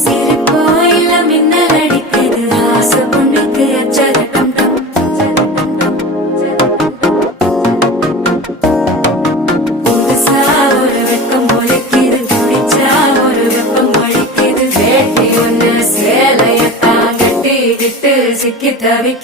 சிரிப்போ இல்ல மின்னல் அடிக்குது ஆசை பொண்ணுக்கு அச்சகட்டம் புதுசா ஒரு வெப்பம் ஒழிக்குது குடிச்சா ஒரு வெப்பம் ஒழிக்குது வேட்டி ஒண்ணு சேலையத்தான் கட்டிக்கிட்டு சிக்கி தவிக்க